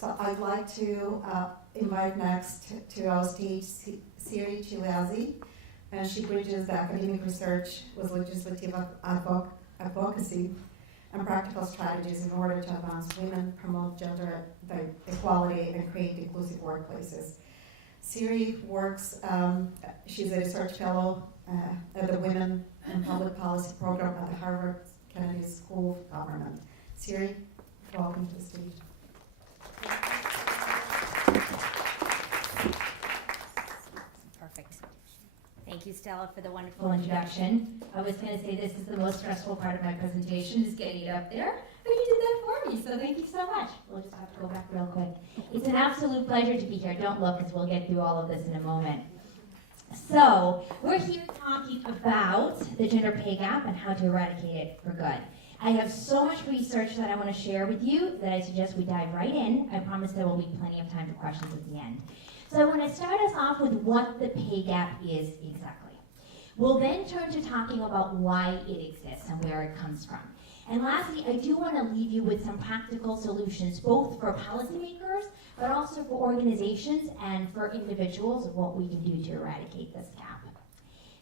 So I'd like to invite next to our stage Siri Chilazi, and she bridges the academic research with legislative advocacy and practical strategies in order to advance women, promote gender equality, and create inclusive workplaces. Siri works, she's a research fellow at the Women in Public Policy program at the Harvard Kennedy School of Government. Siri, welcome to the stage. Perfect. Thank you, Stella, for the wonderful introduction. I was going to say this is the most stressful part of my presentation, is getting it up there. But you did that for me, so thank you so much. We'll just have to go back real quick. It's an absolute pleasure to be here. Don't look, because we'll get through all of this in a moment. So, we're here talking about the gender pay gap and how to eradicate it for good. I have so much research that I want to share with you that I suggest we dive right in. I promise there will be plenty of time for questions at the end. So I want to start us off with what the pay gap is exactly. We'll then turn to talking about why it exists and where it comes from. And lastly, I do want to leave you with some practical solutions, both for policymakers, but also for organizations and for individuals, of what we can do to eradicate this gap.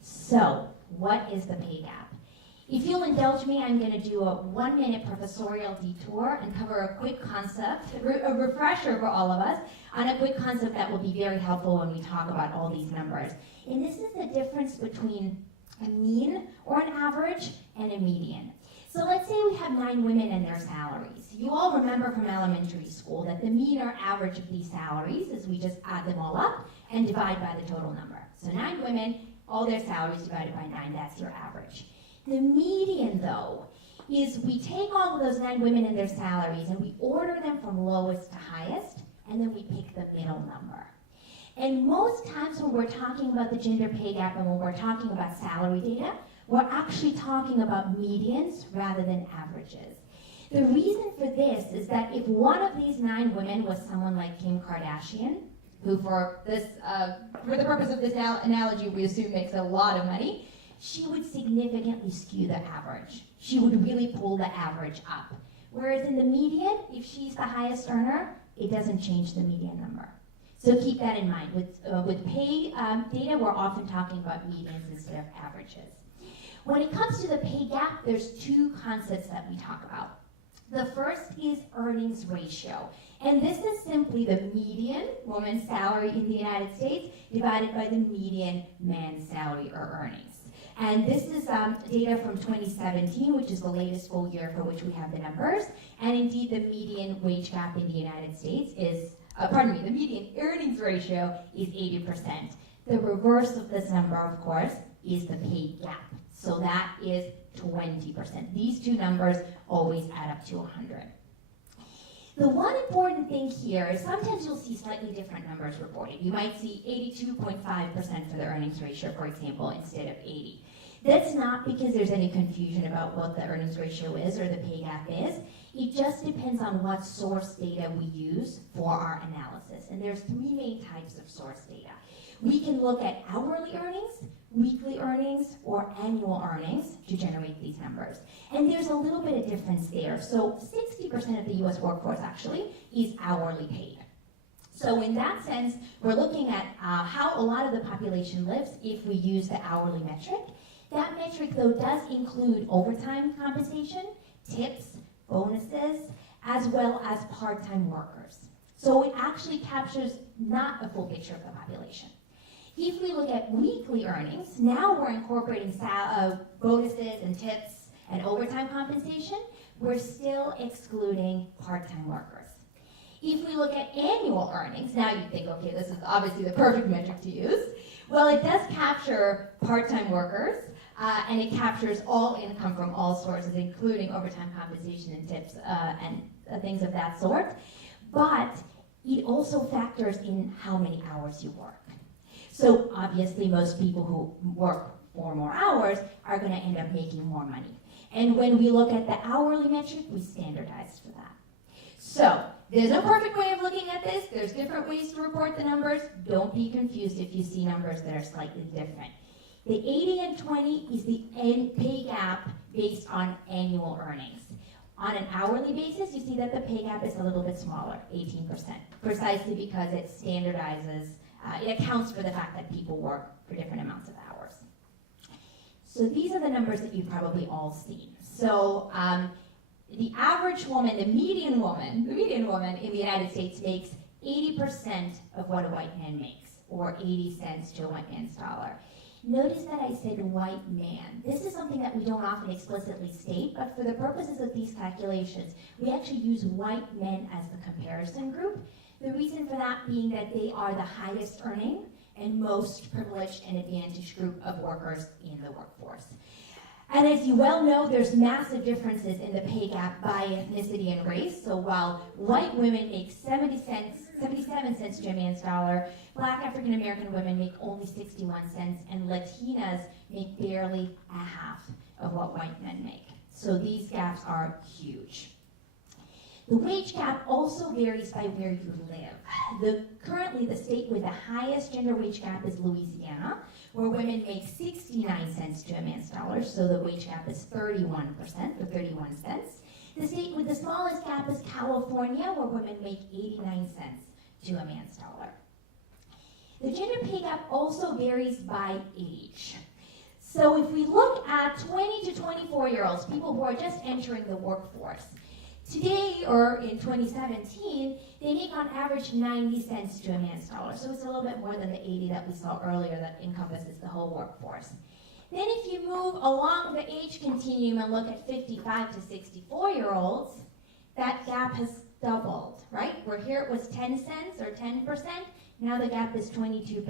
So, what is the pay gap? If you'll indulge me, I'm going to do a 1-minute professorial detour and cover a quick concept, a refresher for all of us, on a quick concept that will be very helpful when we talk about all these numbers. And this is the difference between a mean or an average and a median. So let's say we have 9 women and their salaries. You all remember from elementary school that the mean or average of these salaries is we just add them all up and divide by the total number. So 9 women, all their salaries divided by 9, that's your average. The median, though, is we take all of those 9 women and their salaries and we order them from lowest to highest, and then we pick the middle number. And most times when we're talking about the gender pay gap and when we're talking about salary data, we're actually talking about medians rather than averages. The reason for this is that if one of these 9 women was someone like Kim Kardashian, who for the purpose of this analogy we assume makes a lot of money, she would significantly skew the average. She would really pull the average up. Whereas in the median, if she's the highest earner, it doesn't change the median number. So keep that in mind. With pay data, we're often talking about medians instead of averages. When it comes to the pay gap, there's 2 concepts that we talk about. The first is earnings ratio. And this is simply the median woman's salary in the United States divided by the median man's salary or earnings. And this is data from 2017, which is the latest full year for which we have the numbers. And indeed, the median wage gap in the United States is, the median earnings ratio is 80%. The reverse of this number, of course, is the pay gap. So that is 20%. These 2 numbers always add up to 100. The one important thing here is sometimes you'll see slightly different numbers reported. You might see 82.5% for the earnings ratio, for example, instead of 80. That's not because there's any confusion about what the earnings ratio is or the pay gap is. It just depends on what source data we use for our analysis. And there's 3 main types of source data. We can look at hourly earnings, weekly earnings, or annual earnings to generate these numbers. And there's a little bit of difference there. So 60% of the US workforce actually is hourly paid. So in that sense, we're looking at how a lot of the population lives if we use the hourly metric. That metric, though, does include overtime compensation, tips, bonuses, as well as part-time workers. So it actually captures not a full picture of the population. If we look at weekly earnings, now we're incorporating bonuses and tips and overtime compensation. We're still excluding part-time workers. If we look at annual earnings, now you think, okay, this is obviously the perfect metric to use. Well, it does capture part-time workers, and it captures all income from all sources, including overtime compensation and tips and things of that sort. But it also factors in how many hours you work. So obviously, most people who work 4 more hours are going to end up making more money. And when we look at the hourly metric, we standardize for that. So there's no perfect way of looking at this. There's different ways to report the numbers. Don't be confused if you see numbers that are slightly different. The 80 and 20 is the pay gap based on annual earnings. On an hourly basis, you see that the pay gap is a little bit smaller, 18%, precisely because it standardizes, it accounts for the fact that people work for different amounts of hours. So these are the numbers that you've probably all seen. So the average woman, the median woman in the United States makes 80% of what a white man makes, or 80 cents to a white man's dollar. Notice that I said white man. This is something that we don't often explicitly state, but for the purposes of these calculations, we actually use white men as the comparison group. The reason for that being that they are the highest earning and most privileged and advantaged group of workers in the workforce. And as you well know, there's massive differences in the pay gap by ethnicity and race. So while white women make 77 cents to a man's dollar, Black African American women make only 61 cents, and Latinas make barely a half of what white men make. So these gaps are huge. The wage gap also varies by where you live. Currently, the state with the highest gender wage gap is Louisiana, where women make 69 cents to a man's dollar, so the wage gap is 31%, or 31 cents. The state with the smallest gap is California, where women make 89 cents to a man's dollar. The gender pay gap also varies by age. So if we look at 20 to 24-year-olds, people who are just entering the workforce, today, or in 2017, they make on average 90 cents to a man's dollar. So it's a little bit more than the 80 that we saw earlier that encompasses the whole workforce. Then if you move along the age continuum and look at 55 to 64-year-olds, that gap has doubled, right? Where here it was 10 cents or 10%, now the gap is 22%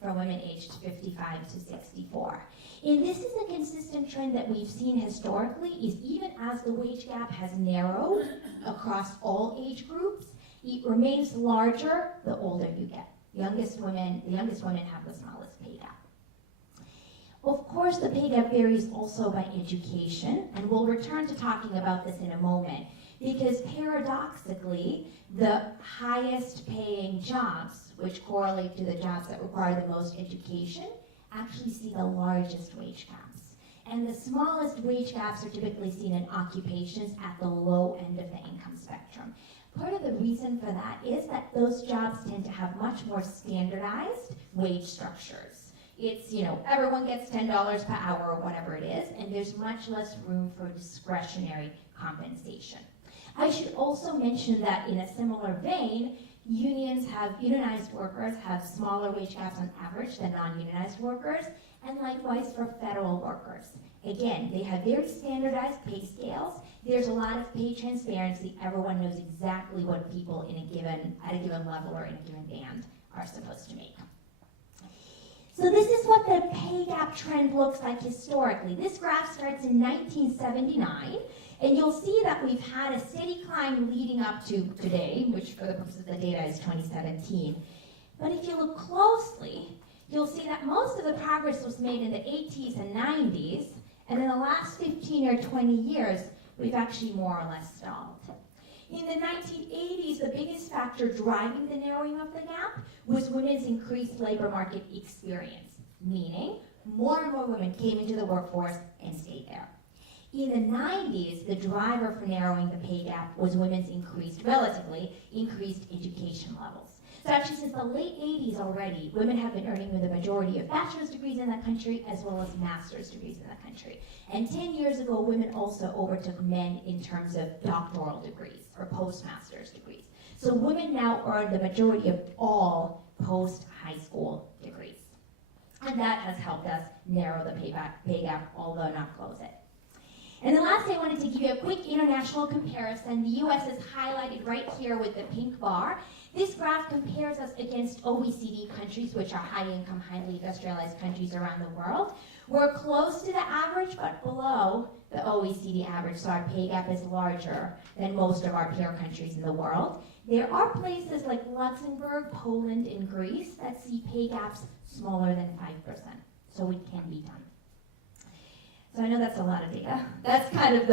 for women aged 55 to 64. And this is a consistent trend that we've seen historically, is even as the wage gap has narrowed across all age groups, it remains larger the older you get. The youngest women have the smallest pay gap. Of course, the pay gap varies also by education, and we'll return to talking about this in a moment, because paradoxically, the highest paying jobs, which correlate to the jobs that require the most education, actually see the largest wage gaps. And the smallest wage gaps are typically seen in occupations at the low end of the income spectrum. Part of the reason for that is that those jobs tend to have much more standardized wage structures. It's, everyone gets $10 per hour or whatever it is, and there's much less room for discretionary compensation. I should also mention that in a similar vein, unionized workers have smaller wage gaps on average than non-unionized workers, and likewise for federal workers. Again, they have very standardized pay scales. There's a lot of pay transparency. Everyone knows exactly what people at a given level or in a given band are supposed to make. So this is what the pay gap trend looks like historically. This graph starts in 1979. And you'll see that we've had a steady climb leading up to today, which for the purposes of the data is 2017. But if you look closely, you'll see that most of the progress was made in the 80s and 90s, and in the last 15 or 20 years, we've actually more or less stalled. In the 1980s, the biggest factor driving the narrowing of the gap was women's increased labor market experience, meaning more and more women came into the workforce and stayed there. In the 90s, the driver for narrowing the pay gap was women's relatively increased education levels. So actually since the late 80s already, women have been earning the majority of bachelor's degrees in that country as well as master's degrees in that country. And 10 years ago, women also overtook men in terms of doctoral degrees or postmaster's degrees. So women now earn the majority of all post-high school degrees. And that has helped us narrow the pay gap, although not close it. And then lastly, I wanted to give you a quick international comparison. The US is highlighted right here with the pink bar. This graph compares us against OECD countries, which are high-income, highly industrialized countries around the world. We're close to the average, but below the OECD average, so our pay gap is larger than most of our peer countries in the world. There are places like Luxembourg, Poland, and Greece that see pay gaps smaller than 5%, so it can be done. So I know that's a lot of data. That's kind of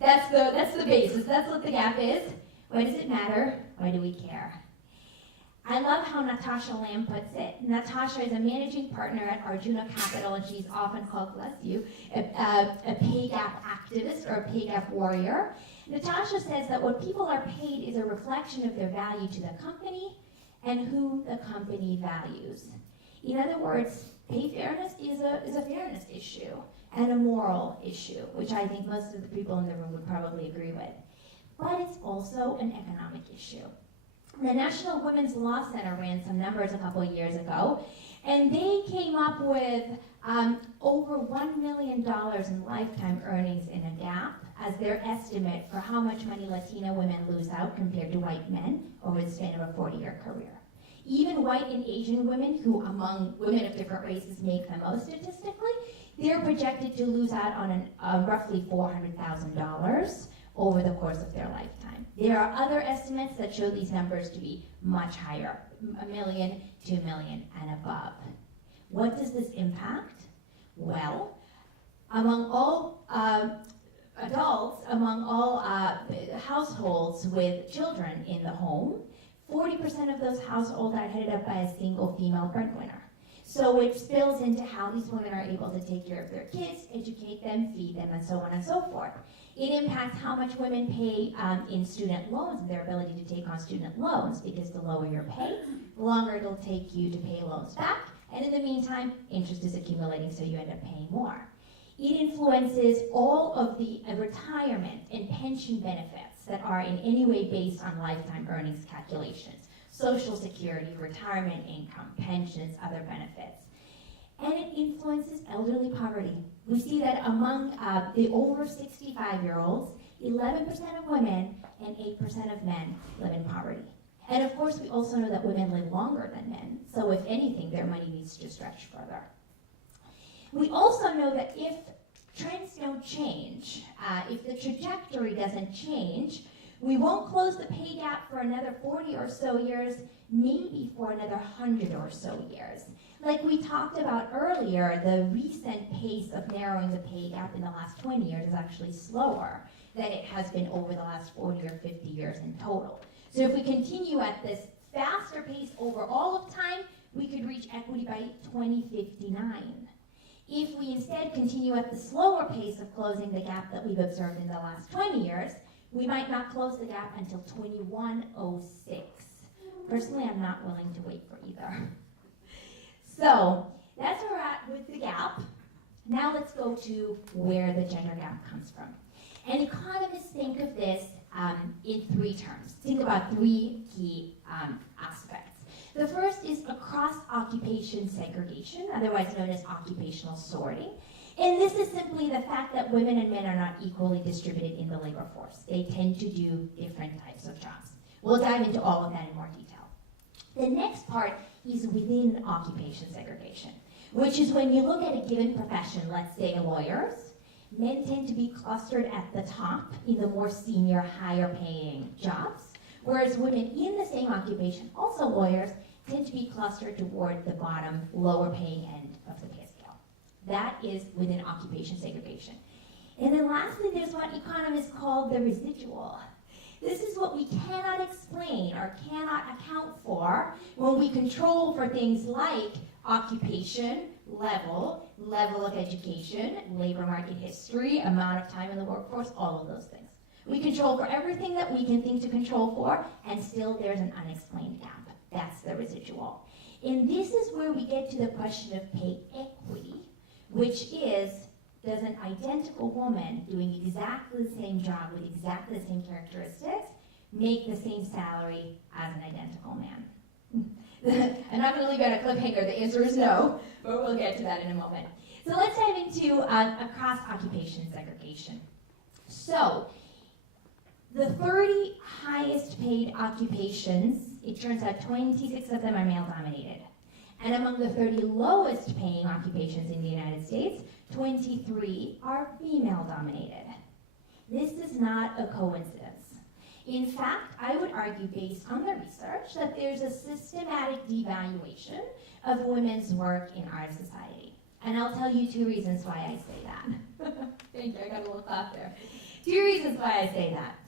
that's the basis. That's what the gap is. Why does it matter? Why do we care? I love how Natasha Lamb puts it. Natasha is a managing partner at Arjuna Capital, and she's often called, bless you, a pay gap activist or a pay gap warrior. Natasha says that what people are paid is a reflection of their value to the company and who the company values. In other words, pay fairness is a fairness issue and a moral issue, which I think most of the people in the room would probably agree with. But it's also an economic issue. The National Women's Law Center ran some numbers a couple of years ago, and they came up with over $1 million in lifetime earnings in a gap as their estimate for how much money Latina women lose out compared to white men over the span of a 40-year career. Even white and Asian women, who among women of different races make the most statistically, they're projected to lose out on roughly $400,000 over the course of their lifetime. There are other estimates that show these numbers to be much higher, $1 million, $2 million, and above. What does this impact? Well, among all adults, among all households with children in the home, 40% of those households are headed up by a single female breadwinner. So it spills into how these women are able to take care of their kids, educate them, feed them, and so on and so forth. It impacts how much women pay in student loans and their ability to take on student loans, because the lower your pay, the longer it'll take you to pay loans back, and in the meantime, interest is accumulating, so you end up paying more. It influences all of the retirement and pension benefits that are in any way based on lifetime earnings calculations. Social security, retirement income, pensions, other benefits. And it influences elderly poverty. We see that among the over 65-year-olds, 11% of women and 8% of men live in poverty. And of course, we also know that women live longer than men, so if anything, their money needs to stretch further. We also know that if trends don't change, if the trajectory doesn't change, we won't close the pay gap for another 40 or so years, maybe for another 100 or so years. Like we talked about earlier, the recent pace of narrowing the pay gap in the last 20 years is actually slower than it has been over the last 40 or 50 years in total. So if we continue at this faster pace over all of time, we could reach equity by 2059. If we instead continue at the slower pace of closing the gap that we've observed in the last 20 years, we might not close the gap until 2106. Personally, I'm not willing to wait for either. So that's where we're at with the gap. Now let's go to where the gender gap comes from. And economists think of this in three terms. Think about three key aspects. The first is across occupation segregation, otherwise known as occupational sorting. And this is simply the fact that women and men are not equally distributed in the labor force. They tend to do different types of jobs. We'll dive into all of that in more detail. The next part is within occupation segregation, which is when you look at a given profession, let's say lawyers, men tend to be clustered at the top in the more senior, higher paying jobs, whereas women in the same occupation, also lawyers, tend to be clustered toward the bottom, lower paying end of the pay scale. That is within occupation segregation. And then lastly, there's what economists call the residual. This is what we cannot explain or cannot account for when we control for things like occupation, level of education, labor market history, amount of time in the workforce, all of those things. We control for everything that we can think to control for, and still there's an unexplained gap. That's the residual. And this is where we get to the question of pay equity, which is, does an identical woman doing exactly the same job with exactly the same characteristics make the same salary as an identical man? I'm not going to leave you on a cliffhanger. The answer is no, but we'll get to that in a moment. So let's dive into across occupation segregation. So the 30 highest paid occupations, it turns out 26 of them are male dominated. And among the 30 lowest paying occupations in the United States, 23 are female dominated. This is not a coincidence. In fact, I would argue based on the research that there's a systematic devaluation of women's work in our society. And I'll tell you two reasons why I say that. Thank you, I got a little clap there. Two reasons why I say that.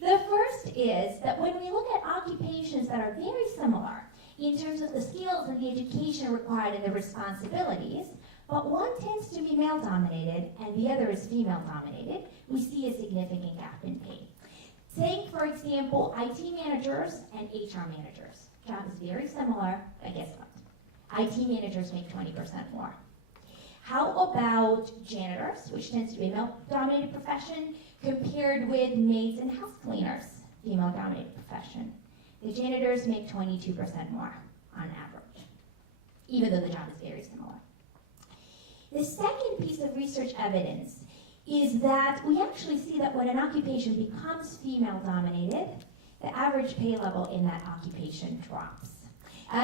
The first is that when we look at occupations that are very similar in terms of the skills and the education required and the responsibilities, but one tends to be male-dominated and the other is female-dominated, we see a significant gap in pay. Saying, for example, IT managers and HR managers. Job is very similar, but guess what? IT managers make 20% more. How about janitors, which tends to be a male-dominated profession, compared with maids and house cleaners, female-dominated profession? The janitors make 22% more on average, even though the job is very similar. The second piece of research evidence is that we actually see that when an occupation becomes female-dominated, the average pay level in that occupation drops.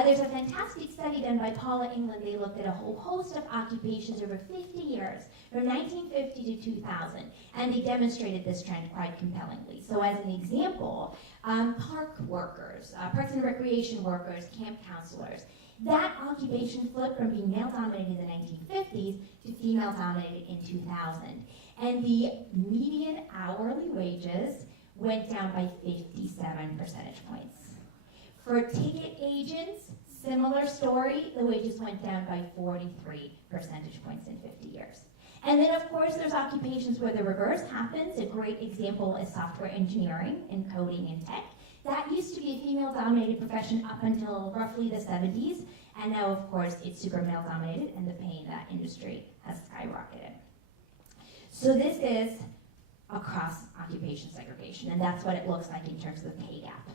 There's a fantastic study done by Paula England. They looked at a whole host of occupations over 50 years, from 1950 to 2000, and they demonstrated this trend quite compellingly. So as an example, park workers, parks and recreation workers, camp counselors, that occupation flipped from being male-dominated in the 1950s to female-dominated in 2000. And the median hourly wages went down by 57 percentage points. For ticket agents, similar story, the wages went down by 43 percentage points in 50 years. And then, of course, there's occupations where the reverse happens. A great example is software engineering and coding and tech. That used to be a female-dominated profession up until roughly the 70s, and now, of course, it's super male-dominated, and the pay in that industry has skyrocketed. So this is across occupation segregation, and that's what it looks like in terms of the pay gap.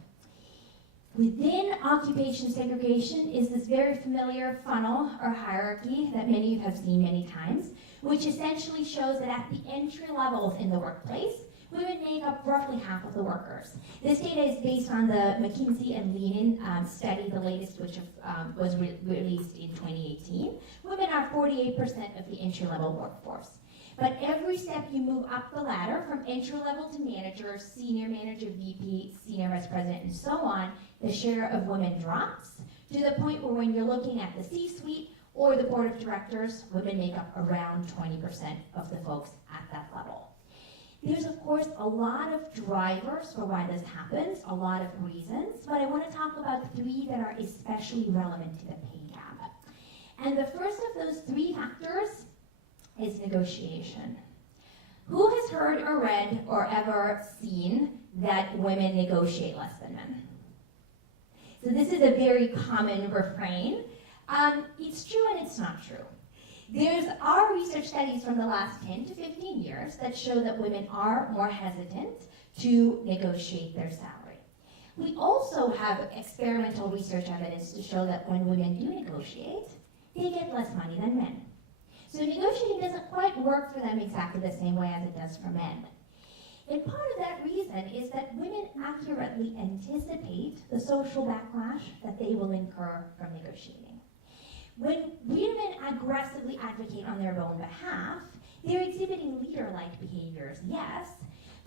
Within occupation segregation is this very familiar funnel or hierarchy that many of you have seen many times, which essentially shows that at the entry levels in the workplace, women make up roughly half of the workers. This data is based on the McKinsey and Lilly study, the latest, which was released in 2018. Women are 48% of the entry-level workforce. But every step you move up the ladder, from entry level to manager, senior manager, VP, senior vice president, and so on, the share of women drops to the point where when you're looking at the C-suite or the board of directors, women make up around 20% of the folks at that level. There's, of course, a lot of drivers for why this happens, a lot of reasons, but I want to talk about 3 that are especially relevant to the pay gap. And the first of those 3 factors is negotiation. Who has heard or read or ever seen that women negotiate less than men? So this is a very common refrain. It's true and it's not true. There are research studies from the last 10 to 15 years that show that women are more hesitant to negotiate their salary. We also have experimental research evidence to show that when women do negotiate, they get less money than men. So negotiating doesn't quite work for them exactly the same way as it does for men. And part of that reason is that women accurately anticipate the social backlash that they will incur from negotiating. When women aggressively advocate on their own behalf, they're exhibiting leader-like behaviors, yes,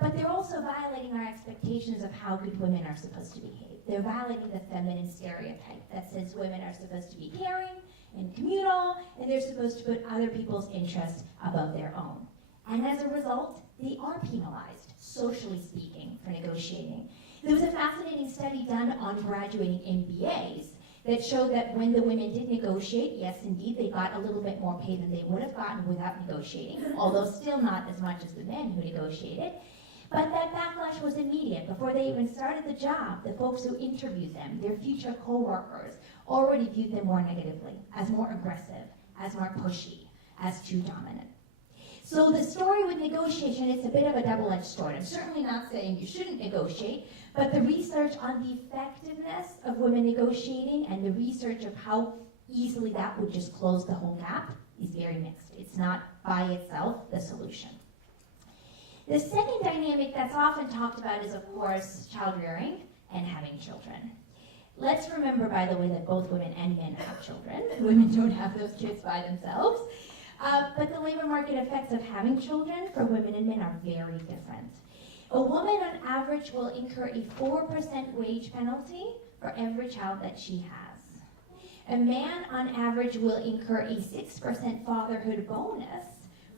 but they're also violating our expectations of how good women are supposed to behave. They're violating the feminine stereotype that says women are supposed to be caring and communal, and they're supposed to put other people's interests above their own. And as a result, they are penalized, socially speaking, for negotiating. There was a fascinating study done on graduating MBAs that showed that when the women did negotiate, yes, indeed, they got a little bit more pay than they would have gotten without negotiating, although still not as much as the men who negotiated. But that backlash was immediate. Before they even started the job, the folks who interviewed them, their future co-workers, already viewed them more negatively, as more aggressive, as more pushy, as too dominant. So the story with negotiation, it's a bit of a double-edged sword. I'm certainly not saying you shouldn't negotiate, but the research on the effectiveness of women negotiating and the research of how easily that would just close the whole gap is very mixed. It's not by itself the solution. The second dynamic that's often talked about is, of course, child rearing and having children. Let's remember, by the way, that both women and men have children. Women don't have those kids by themselves. But the labor market effects of having children for women and men are very different. A woman on average will incur a 4% wage penalty for every child that she has. A man on average will incur a 6% fatherhood bonus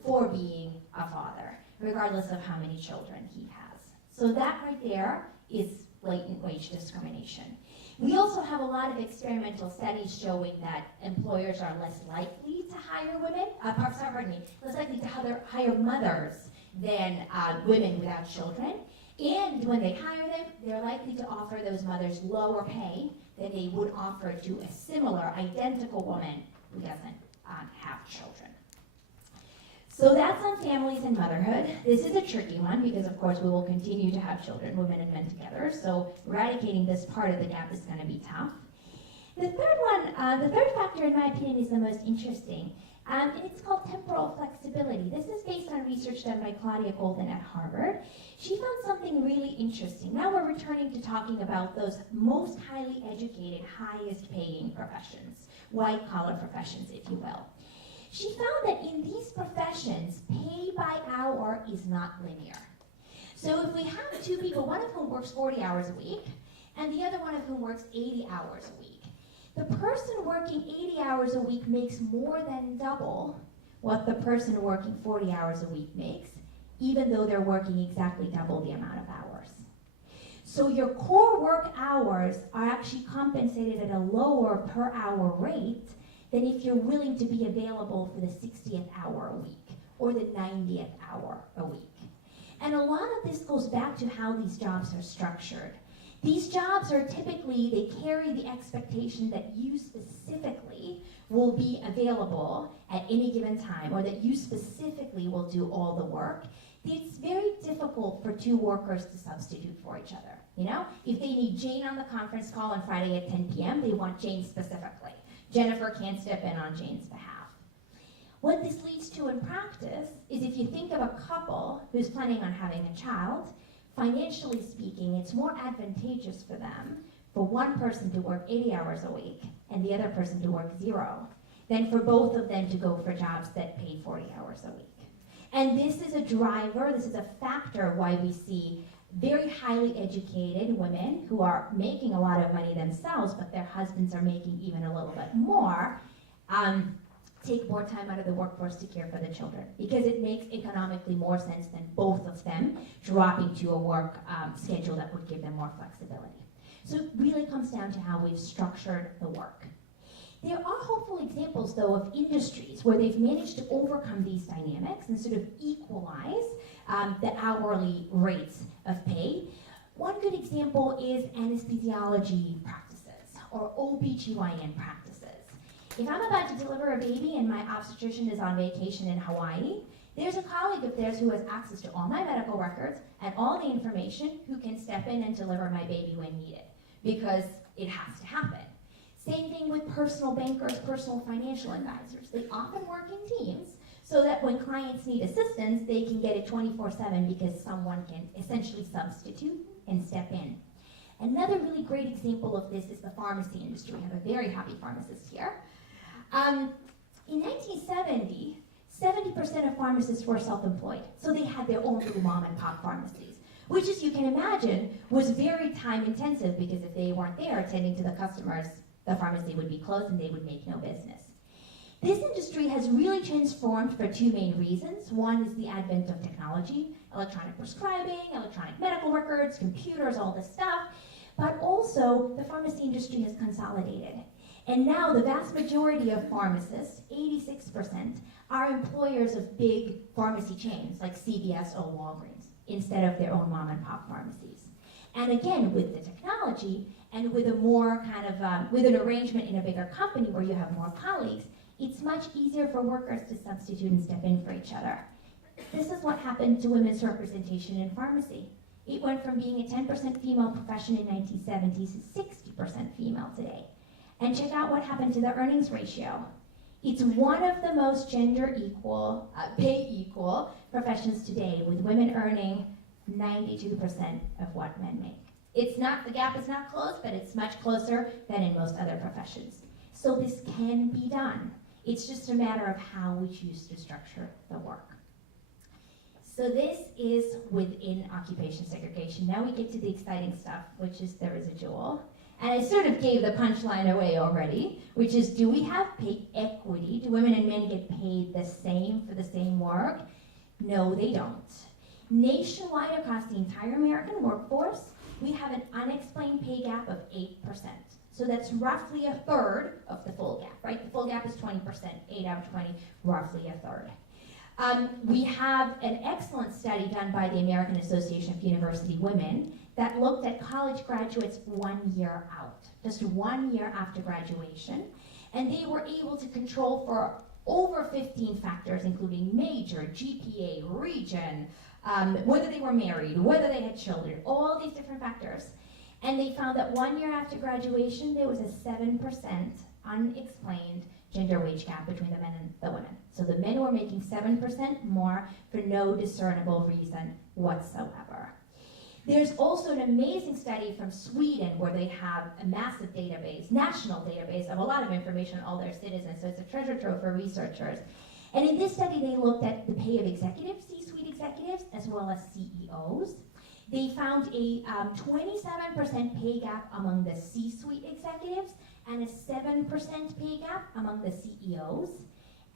for being a father, regardless of how many children he has. So that right there is blatant wage discrimination. We also have a lot of experimental studies showing that employers are less likely to hire women, less likely to hire mothers than women without children. And when they hire them, they're likely to offer those mothers lower pay than they would offer to a similar, identical woman who doesn't have children. So that's on families and motherhood. This is a tricky one because, of course, we will continue to have children, women and men together. So eradicating this part of the gap is going to be tough. The third factor, in my opinion, is the most interesting. And it's called temporal flexibility. This is based on research done by Claudia Golden at Harvard. She found something really interesting. Now we're returning to talking about those most highly educated, highest paying professions, white-collar professions, if you will. She found that in these professions, pay by hour is not linear. So if we have two people, one of whom works 40 hours a week, and the other one of whom works 80 hours a week, the person working 80 hours a week makes more than double what the person working 40 hours a week makes, even though they're working exactly double the amount of hours. So your core work hours are actually compensated at a lower per hour rate than if you're willing to be available for the 60th hour a week or the 90th hour a week. And a lot of this goes back to how these jobs are structured. These jobs are typically, they carry the expectation that you specifically will be available at any given time, or that you specifically will do all the work. It's very difficult for two workers to substitute for each other. You know, if they need Jane on the conference call on Friday at 10 p.m., they want Jane specifically. Jennifer can't step in on Jane's behalf. What this leads to in practice is, if you think of a couple who's planning on having a child, financially speaking, it's more advantageous for them for one person to work 80 hours a week and the other person to work 0 than for both of them to go for jobs that pay 40 hours a week. And this is a driver, this is a factor why we see very highly educated women who are making a lot of money themselves, but their husbands are making even a little bit more, take more time out of the workforce to care for the children, because it makes economically more sense than both of them dropping to a work schedule that would give them more flexibility. So it really comes down to how we've structured the work. There are hopeful examples, though, of industries where they've managed to overcome these dynamics and sort of equalize the hourly rates of pay. One good example is anesthesiology practices or OBGYN practices. If I'm about to deliver a baby and my obstetrician is on vacation in Hawaii, there's a colleague of theirs who has access to all my medical records and all the information who can step in and deliver my baby when needed, because it has to happen. Same thing with personal bankers, personal financial advisors. They often work in teams so that when clients need assistance, they can get it 24/7 because someone can essentially substitute and step in. Another really great example of this is the pharmacy industry. We have a very happy pharmacist here. In 1970, 70% of pharmacists were self-employed, so they had their own little mom and pop pharmacies, which, as you can imagine, was very time intensive, because if they weren't there attending to the customers, the pharmacy would be closed and they would make no business. This industry has really transformed for two main reasons. One is the advent of technology, electronic prescribing, electronic medical records, computers, all this stuff, but also the pharmacy industry has consolidated. And now the vast majority of pharmacists, 86%, are employers of big pharmacy chains like CVS or Walgreens instead of their own mom and pop pharmacies. And again, with the technology and with a more kind of, with an arrangement in a bigger company where you have more colleagues, it's much easier for workers to substitute and step in for each other. This is what happened to women's representation in pharmacy. It went from being a 10% female profession in 1970s to 60% female today. And check out what happened to the earnings ratio. It's one of the most gender equal, pay equal professions today, with women earning 92% of what men make. It's not, the gap is not closed, but it's much closer than in most other professions. So this can be done. It's just a matter of how we choose to structure the work. So this is within occupation segregation. Now we get to the exciting stuff, which is the residual. And I sort of gave the punchline away already, which is, do we have pay equity? Do women and men get paid the same for the same work? No, they don't. Nationwide, across the entire American workforce, we have an unexplained pay gap of 8%. So that's roughly a third of the full gap, right? The full gap is 20%, 8 out of 20, roughly a third. We have an excellent study done by the American Association of University Women that looked at college graduates 1 year out, just 1 year after graduation, and they were able to control for over 15 factors, including major, GPA, region, whether they were married, whether they had children, all these different factors. And they found that 1 year after graduation, there was a 7% unexplained gender wage gap between the men and the women. So the men were making 7% more for no discernible reason whatsoever. There's also an amazing study from Sweden where they have a massive database, national database of a lot of information on all their citizens. So it's a treasure trove for researchers. And in this study, they looked at the pay of executives, C-suite executives, as well as CEOs. They found a 27% pay gap among the C-suite executives and a 7% pay gap among the CEOs.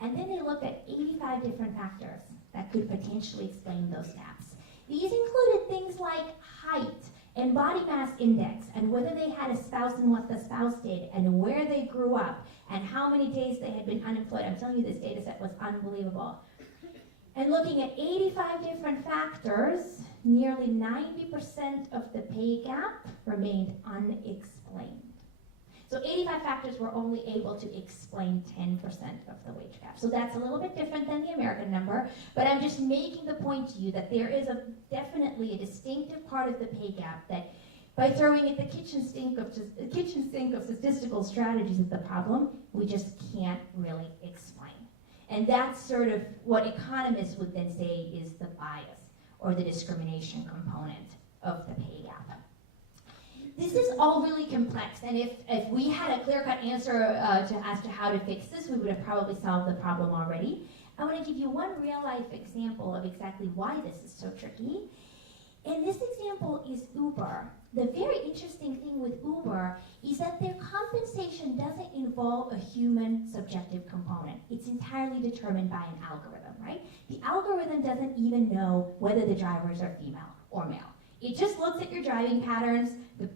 And then they looked at 85 different factors that could potentially explain those gaps. These included things like height and body mass index and whether they had a spouse and what the spouse did and where they grew up and how many days they had been unemployed. I'm telling you, this data set was unbelievable. And looking at 85 different factors, nearly 90% of the pay gap remained unexplained. So 85 factors were only able to explain 10% of the wage gap. So that's a little bit different than the American number, but I'm just making the point to you that there is definitely a distinctive part of the pay gap that by throwing at the kitchen sink of statistical strategies at the problem, we just can't really explain. And that's sort of what economists would then say is the bias or the discrimination component of the pay gap. This is all really complex, and if we had a clear-cut answer as to how to fix this, we would have probably solved the problem already. I want to give you one real-life example of exactly why this is so tricky. And this example is Uber. The very interesting thing with Uber is that their compensation doesn't involve a human subjective component. It's entirely determined by an algorithm, right? The algorithm doesn't even know whether the drivers are female or male. It just looks at your driving patterns, the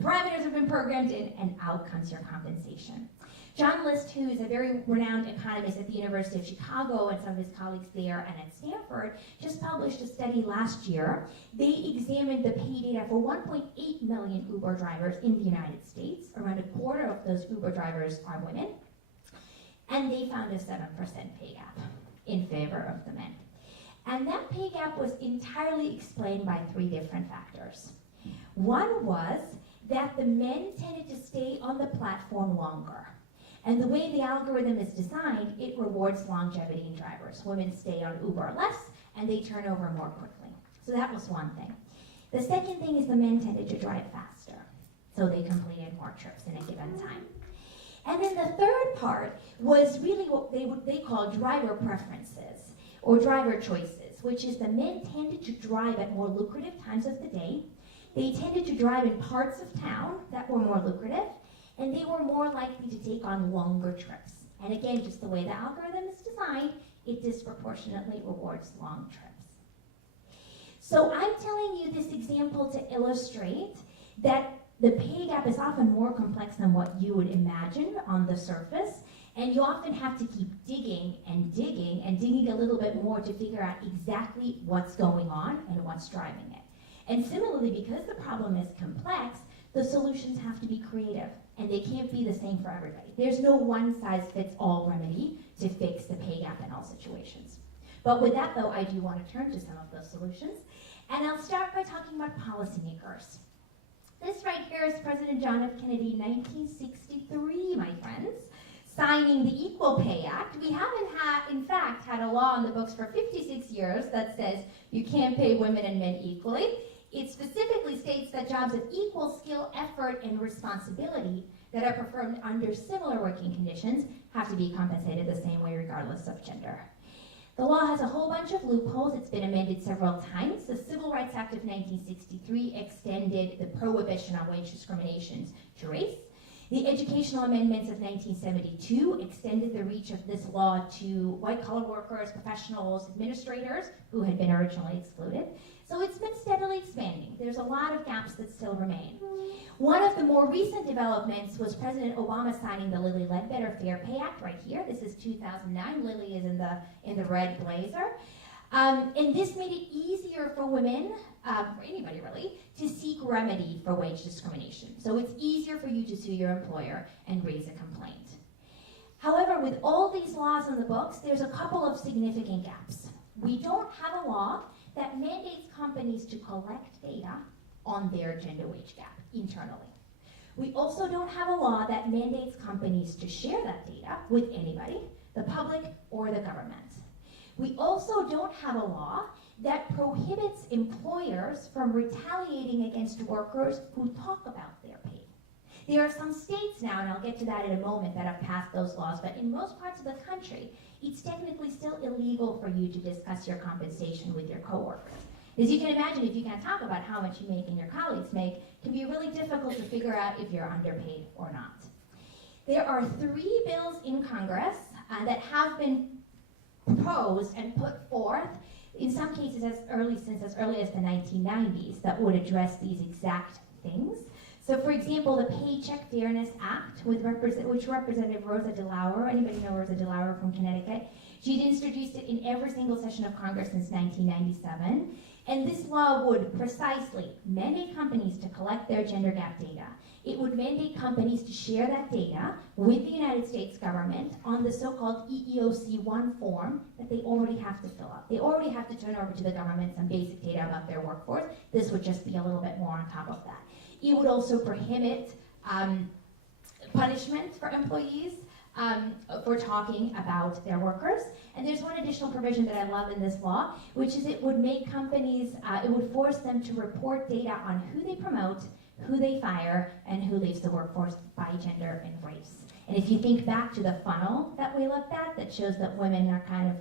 parameters have been programmed in, and out comes your compensation. John List, who is a very renowned economist at the University of Chicago and some of his colleagues there and at Stanford, just published a study last year. They examined the pay data for 1.8 million Uber drivers in the United States. Around a quarter of those Uber drivers are women. And they found a 7% pay gap in favor of the men. And that pay gap was entirely explained by 3 different factors. One was that the men tended to stay on the platform longer. And the way the algorithm is designed, it rewards longevity in drivers. Women stay on Uber less, and they turn over more quickly. So that was one thing. The second thing is the men tended to drive faster, so they completed more trips in a given time. And then the third part was really what they call driver preferences, or driver choices, which is the men tended to drive at more lucrative times of the day. They tended to drive in parts of town that were more lucrative, and they were more likely to take on longer trips. And again, just the way the algorithm is designed, it disproportionately rewards long trips. So I'm telling you this example to illustrate that the pay gap is often more complex than what you would imagine on the surface, and you often have to keep digging and digging and digging a little bit more to figure out exactly what's going on and what's driving it. And similarly, because the problem is complex, the solutions have to be creative, and they can't be the same for everybody. There's no one-size-fits-all remedy to fix the pay gap in all situations. But with that, though, I do want to turn to some of those solutions, and I'll start by talking about policymakers. This right here is President John F. Kennedy, 1963, my friends, signing the Equal Pay Act. We haven't in fact, had a law in the books for 56 years that says you can't pay women and men equally. It specifically states that jobs of equal skill, effort, and responsibility that are performed under similar working conditions have to be compensated the same way regardless of gender. The law has a whole bunch of loopholes. It's been amended several times. The Civil Rights Act of 1963 extended the prohibition on wage discrimination to race. The educational amendments of 1972 extended the reach of this law to white-collar workers, professionals, administrators who had been originally excluded. So it's been steadily expanding. There's a lot of gaps that still remain. One of the more recent developments was President Obama signing the Lilly Ledbetter Fair Pay Act right here. This is 2009. Lilly is in the red blazer. And this made it easier for women, for anybody really, to seek remedy for wage discrimination. So it's easier for you to sue your employer and raise a complaint. However, with all these laws in the books, there's a couple of significant gaps. We don't have a law that mandates companies to collect data on their gender wage gap internally. We also don't have a law that mandates companies to share that data with anybody, the public or the government. We also don't have a law that prohibits employers from retaliating against workers who talk about their pay. There are some states now, and I'll get to that in a moment, that have passed those laws, but in most parts of the country, it's technically still illegal for you to discuss your compensation with your coworkers. As you can imagine, if you can't talk about how much you make and your colleagues make, it can be really difficult to figure out if you're underpaid or not. There are 3 bills in Congress that have been proposed and put forth, in some cases as early as the 1990s, that would address these exact things. So for example, the Paycheck Fairness Act, which Representative Rosa DeLauro, anybody know Rosa DeLauro from Connecticut? She'd introduced it in every single session of Congress since 1997. And this law would precisely mandate companies to collect their gender gap data. It would mandate companies to share that data with the United States government on the so-called EEOC-1 form that they already have to fill out. They already have to turn over to the government some basic data about their workforce. This would just be a little bit more on top of that. It would also prohibit punishment for employees for talking about their workers. And there's one additional provision that I love in this law, which is it would make companies, it would force them to report data on who they promote, who they fire, and who leaves the workforce by gender and race. And if you think back to the funnel that we looked at that shows that women are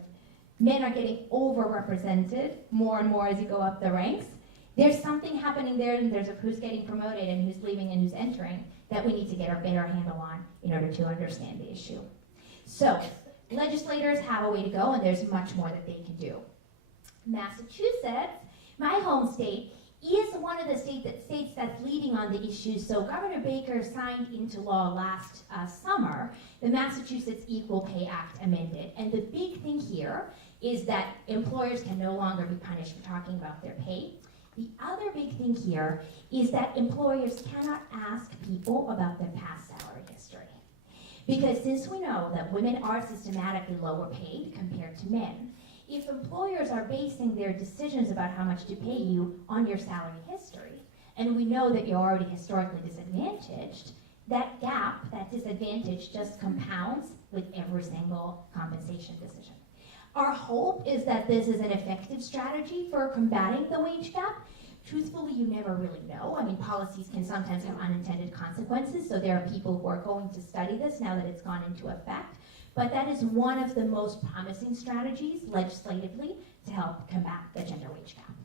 men are getting overrepresented more and more as you go up the ranks, there's something happening there in terms of who's getting promoted and who's leaving and who's entering that we need to get a better handle on in order to understand the issue. So, legislators have a way to go, and there's much more that they can do. Massachusetts, my home state, is one of the states that's leading on the issue. So Governor Baker signed into law last summer the Massachusetts Equal Pay Act amended. And the big thing here is that employers can no longer be punished for talking about their pay. The other big thing here is that employers cannot ask people about their past salary history. Because since we know that women are systematically lower paid compared to men, if employers are basing their decisions about how much to pay you on your salary history, and we know that you're already historically disadvantaged, that gap, that disadvantage just compounds with every single compensation decision. Our hope is that this is an effective strategy for combating the wage gap. Truthfully, you never really know. I mean, policies can sometimes have unintended consequences, so there are people who are going to study this now that it's gone into effect. But that is one of the most promising strategies legislatively to help combat the gender wage gap.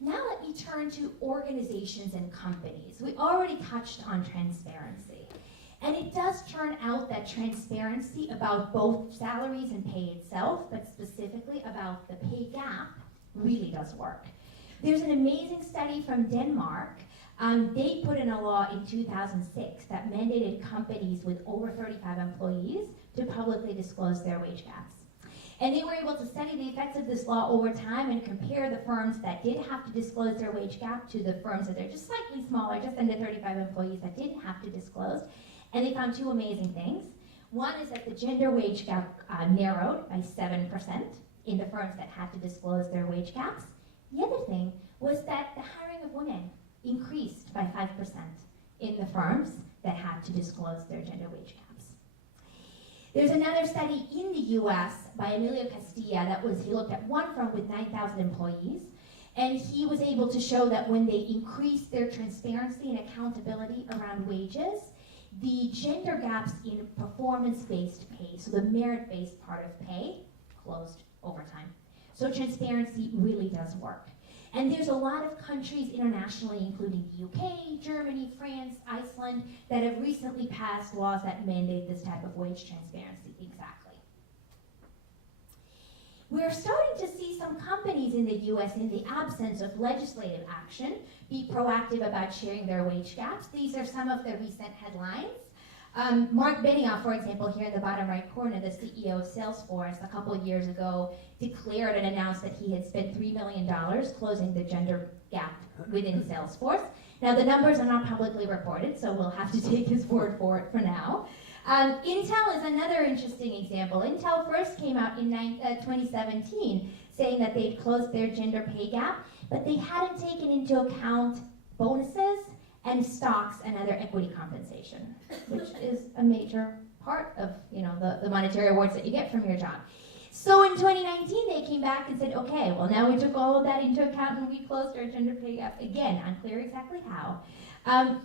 Now let me turn to organizations and companies. We already touched on transparency. And it does turn out that transparency about both salaries and pay itself, but specifically about the pay gap, really does work. There's an amazing study from Denmark. They put in a law in 2006 that mandated companies with over 35 employees to publicly disclose their wage gaps. And they were able to study the effects of this law over time and compare the firms that did have to disclose their wage gap to the firms that are just slightly smaller, just under 35 employees that didn't have to disclose. And they found 2 amazing things. One is that the gender wage gap narrowed by 7% in the firms that had to disclose their wage gaps. The other thing was that the hiring of women increased by 5% in the firms that had to disclose their gender wage gaps. There's another study in the US by Emilio Castilla he looked at one firm with 9,000 employees, and he was able to show that when they increased their transparency and accountability around wages, the gender gaps in performance-based pay, so the merit-based part of pay, closed over time. So transparency really does work. And there's a lot of countries internationally, including the UK, Germany, France, Iceland, that have recently passed laws that mandate this type of wage transparency exactly. we're starting to see some companies in the US, in the absence of legislative action, be proactive about sharing their wage gaps. These are some of the recent headlines. Mark Benioff, for example, here in the bottom right corner, the CEO of Salesforce, a couple of years ago, declared and announced that he had spent $3 million closing the gender gap within Salesforce. Now, the numbers are not publicly reported, so we'll have to take his word for it for now. Intel is another interesting example. Intel first came out in 2017 saying that they'd closed their gender pay gap, but they hadn't taken into account bonuses and stocks and other equity compensation, which is a major part of the monetary awards that you get from your job. So in 2019, they came back and said, okay, well now we took all of that into account and we closed our gender pay gap. Again, unclear exactly how.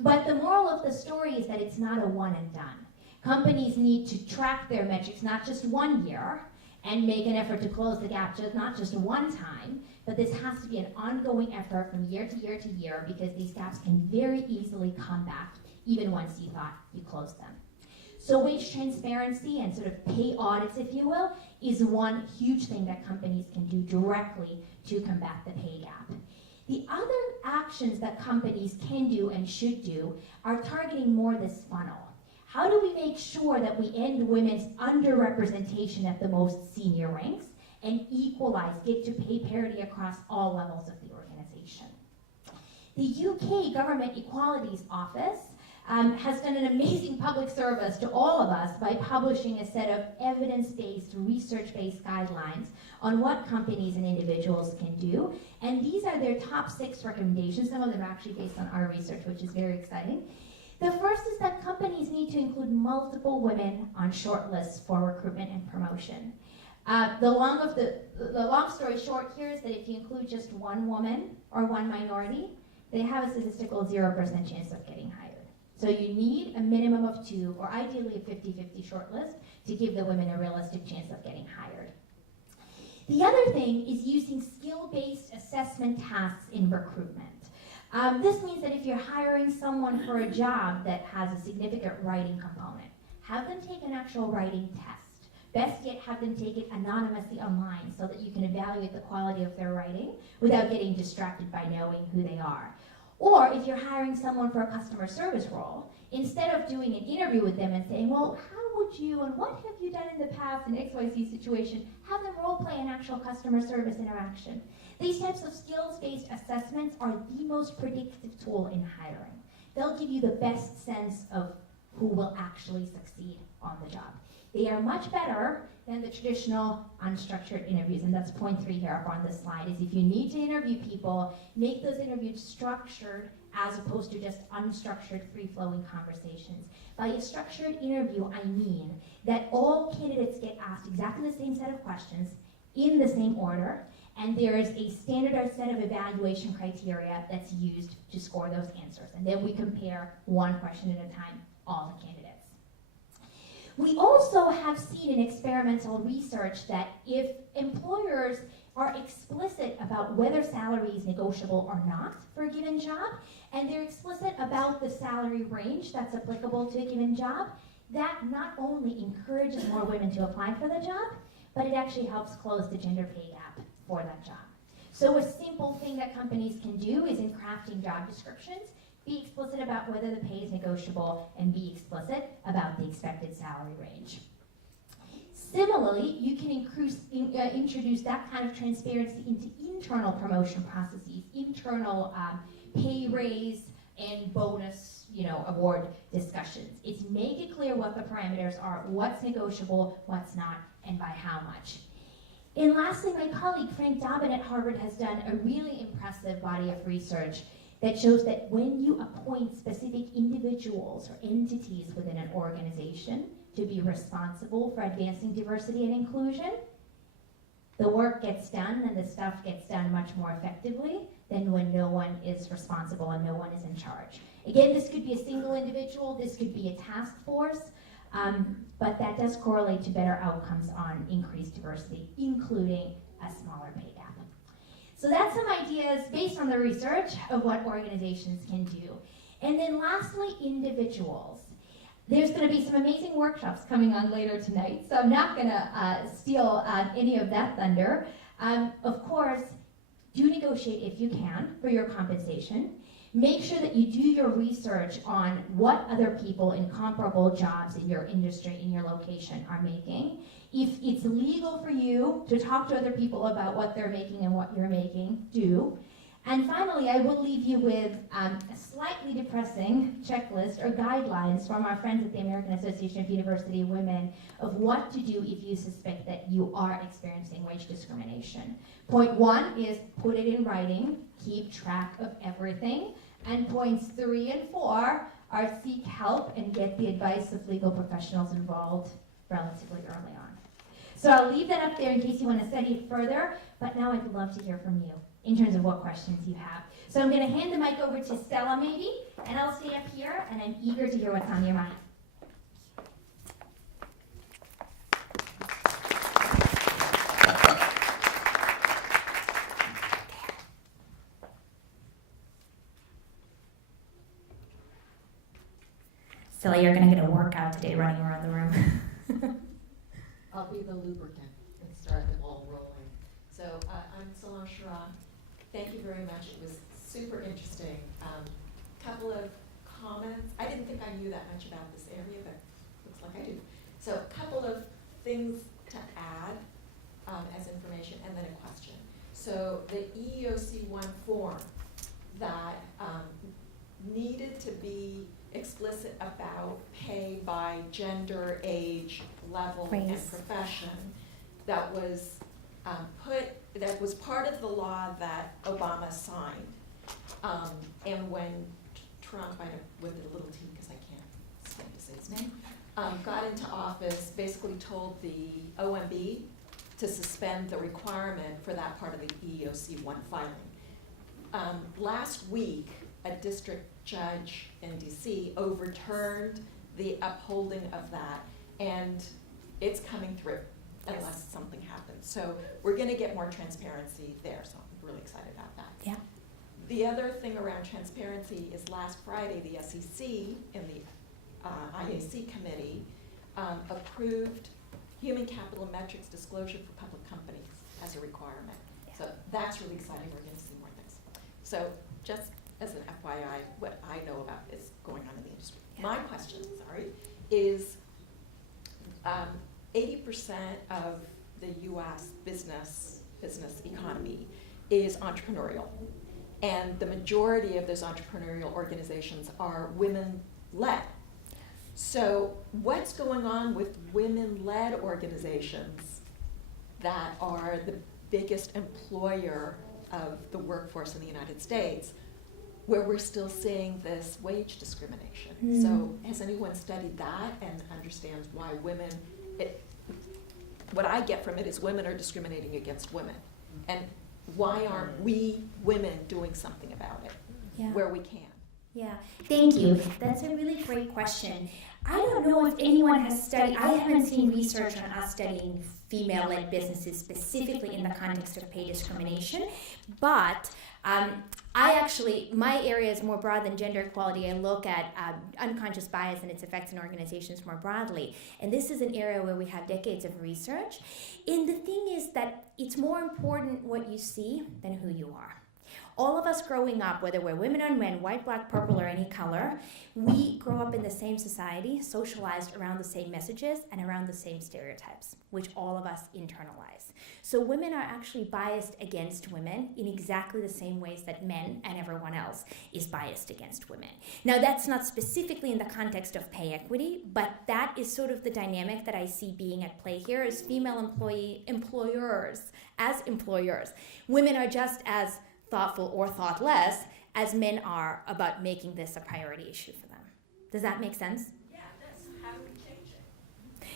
But the moral of the story is that it's not a one and done. Companies need to track their metrics, not just 1 year, and make an effort to close the gap, not just one time, but this has to be an ongoing effort from year to year to year, because these gaps can very easily come back, even once you thought you closed them. So wage transparency and sort of pay audits, if you will, is one huge thing that companies can do directly to combat the pay gap. The other actions that companies can do and should do are targeting more this funnel. How do we make sure that we end women's underrepresentation at the most senior ranks and equalize, get to pay parity across all levels of the organization? The UK Government Equalities Office has done an amazing public service to all of us by publishing a set of evidence-based, research-based guidelines on what companies and individuals can do. And these are their top 6 recommendations. Some of them are actually based on our research, which is very exciting. The first is that companies need to include multiple women on shortlists for recruitment and promotion. The long story short here is that if you include just one woman or one minority, they have a statistical 0% chance of getting hired. So you need a minimum of 2, or ideally a 50-50 shortlist, to give the women a realistic chance of getting hired. The other thing is using skill-based assessment tasks in recruitment. This means that if you're hiring someone for a job that has a significant writing component, have them take an actual writing test. Best yet, have them take it anonymously online so that you can evaluate the quality of their writing without getting distracted by knowing who they are. Or if you're hiring someone for a customer service role, instead of doing an interview with them and saying, well, how would you and what have you done in the past in XYZ situation, have them role play an actual customer service interaction. These types of skills-based assessments are the most predictive tool in hiring. They'll give you the best sense of who will actually succeed on the job. They are much better than the traditional unstructured interviews, and that's point 3 here up on this slide, is if you need to interview people, make those interviews structured as opposed to just unstructured, free-flowing conversations. By a structured interview, I mean that all candidates get asked exactly the same set of questions in the same order, and there is a standardized set of evaluation criteria that's used to score those answers. And then we compare one question at a time, all the candidates. We also have seen in experimental research that if employers are explicit about whether salary is negotiable or not for a given job, and they're explicit about the salary range that's applicable to a given job, that not only encourages more women to apply for the job, but it actually helps close the gender pay gap for that job. So a simple thing that companies can do is in crafting job descriptions, be explicit about whether the pay is negotiable and be explicit about the expected salary range. Similarly, you can introduce that kind of transparency into internal promotion processes, internal pay raise and bonus award discussions. It's make it clear what the parameters are, what's negotiable, what's not, and by how much. And lastly, my colleague Frank Dobbin at Harvard has done a really impressive body of research that shows that when you appoint specific individuals or entities within an organization to be responsible for advancing diversity and inclusion, the work gets done and the stuff gets done much more effectively than when no one is responsible and no one is in charge. Again, this could be a single individual, this could be a task force, but that does correlate to better outcomes on increased diversity, including a smaller pay gap. So that's some ideas based on the research of what organizations can do. And then lastly, individuals. There's going to be some amazing workshops coming on later tonight, so I'm not going to steal any of that thunder. Of course, do negotiate if you can for your compensation. Make sure that you do your research on what other people in comparable jobs in your industry, in your location are making. If it's legal for you to talk to other people about what they're making and what you're making, do. And finally, I will leave you with a slightly depressing checklist or guidelines from our friends at the American Association of University Women of what to do if you suspect that you are experiencing wage discrimination. Point 1 is put it in writing, keep track of everything. And points 3 and 4 are seek help and get the advice of legal professionals involved relatively early on. So I'll leave that up there in case you want to study it further, but now I'd love to hear from you in terms of what questions you have. So I'm going to hand the mic over to Stella maybe, and I'll stay up here, and I'm eager to hear what's on your mind. Stella, you're going to get a workout today running around the room. I'll be the lubricant and start the ball rolling. So I'm Solange Shara. Thank you very much. It was super interesting. Couple of comments. I didn't think I knew that much about this area, but looks like I do. So a couple of things to add as information, and then a question. So the EEOC-1 form that needed to be explicit about pay by gender, age, level, and profession, that was that was part of the law that Obama signed. And when Trump, with a little t because I can't stand to say his name, got into office, basically told the OMB to suspend the requirement for that part of the EEOC-1 filing. Last week, a district judge in DC overturned the upholding of that, and it's coming through unless something happens. So we're going to get more transparency there, so I'm really excited about that. Yeah. The other thing around transparency is last Friday, the SEC and the IAC committee approved human capital metrics disclosure for public companies as a requirement. Yeah. So that's really exciting. We're going to see more things. So just as an FYI, what I know about is going on in the industry. Yeah. My question, is 80% of the U.S. business economy is entrepreneurial, and the majority of those entrepreneurial organizations are women-led. So what's going on with women-led organizations that are the biggest employer of the workforce in the United States, where we're still seeing this wage discrimination? Mm. So has anyone studied that and understands why women, what I get from it is women are discriminating against women. And why aren't we women doing something about it where we can? Yeah, thank you. That's a really great question. I don't know if anyone has studied, I haven't seen research on us studying female-led businesses specifically in the context of pay discrimination, but my area is more broad than gender equality. I look at unconscious bias and its effects in organizations more broadly. And this is an area where we have decades of research. And the thing is that it's more important what you see than who you are. All of us growing up, whether we're women or men, white, black, purple, or any color, we grow up in the same society, socialized around the same messages and around the same stereotypes, which all of us internalize. So women are actually biased against women in exactly the same ways that men and everyone else is biased against women. Now, that's not specifically in the context of pay equity, but that is sort of the dynamic that I see being at play here as female employers. Women are just as thoughtful or thoughtless as men are about making this a priority issue for them. Does that make sense? Yeah, that's how do we change it?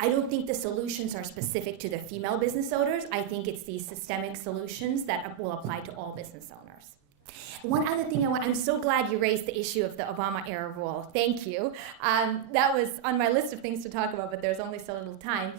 I don't think the solutions are specific to the female business owners. I think it's these systemic solutions that will apply to all business owners. One other thing I'm so glad you raised the issue of the Obama era rule. Thank you. That was on my list of things to talk about, but there's only so little time.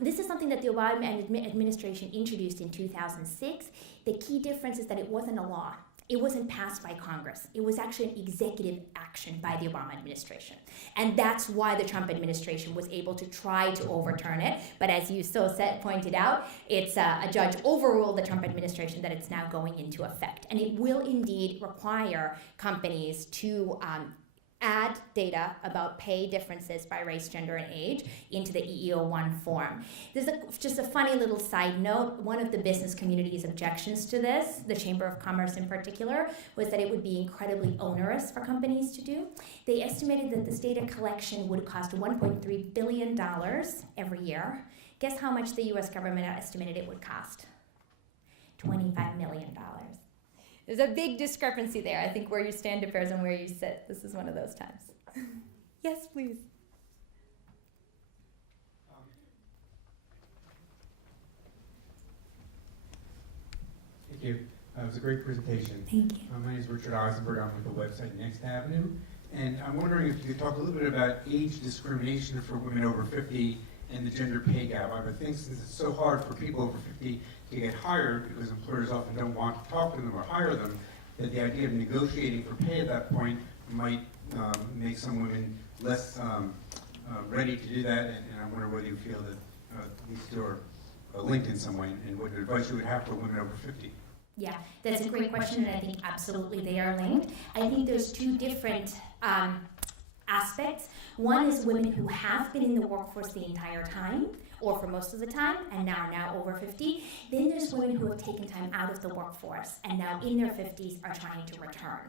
This is something that the Obama administration introduced in 2006. The key difference is that it wasn't a law. it wasn't passed by Congress. It was actually an executive action by the Obama administration. And that's why the Trump administration was able to try to overturn it. But as you pointed out, it's a judge overruled the Trump administration that it's now going into effect. And it will indeed require companies to add data about pay differences by race, gender, and age into the EEO-1 form. There's just a funny little side note. One of the business community's objections to this, the Chamber of Commerce in particular, was that it would be incredibly onerous for companies to do. They estimated that this data collection would cost $1.3 billion every year. Guess how much the US government estimated it would cost? $25 million. There's a big discrepancy there. I think where you stand depends on where you sit. This is one of those times. Yes, please. Thank you. It was a great presentation. Thank you. My name is Richard Eisenberg. I'm with the website Next Avenue. And I'm wondering if you could talk a little bit about age discrimination for women over 50 and the gender pay gap. I would think since it's so hard for people over 50 to get hired because employers often don't want to talk to them or hire them, that the idea of negotiating for pay at that point might make some women less ready to do that. And I wonder whether you feel that these two are linked in some way and what advice you would have for women over 50. Yeah, that's a great question, and I think absolutely they are linked. I think there's two different aspects. One is women who have been in the workforce the entire time, or for most of the time, and now are now over 50. Then there's women who have taken time out of the workforce and now in their 50s are trying to return.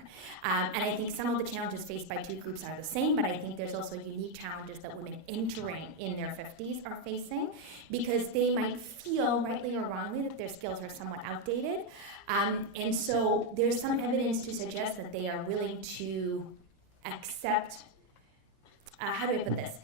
And I think some of the challenges faced by two groups are the same, but I think there's also unique challenges that women entering in their 50s are facing because they might feel, rightly or wrongly, that their skills are somewhat outdated. And so there's some evidence to suggest that they are willing to accept, how do I put this?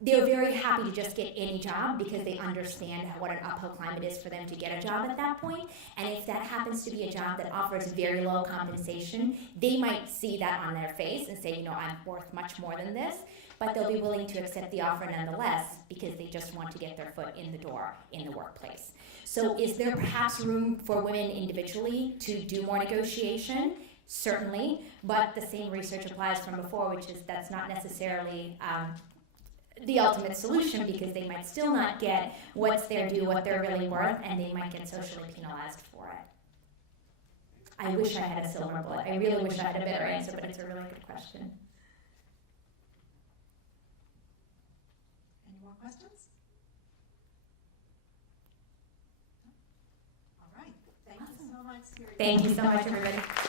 They're very happy to just get any job because they understand what an uphill climb it is for them to get a job at that point. And if that happens to be a job that offers very low compensation, they might see that on their face and say, you know, I'm worth much more than this. But they'll be willing to accept the offer nonetheless because they just want to get their foot in the door in the workplace. So is there perhaps room for women individually to do more negotiation? Certainly, but the same research applies from before, which is that's not necessarily the ultimate solution because they might still not get what's their due, what they're really worth, and they might get socially penalized for it. I wish I had a silver bullet. I really wish I had a better answer, but it's a really good question. Any more questions? All right. Thank you so much, Siri. Thank you so much, everybody.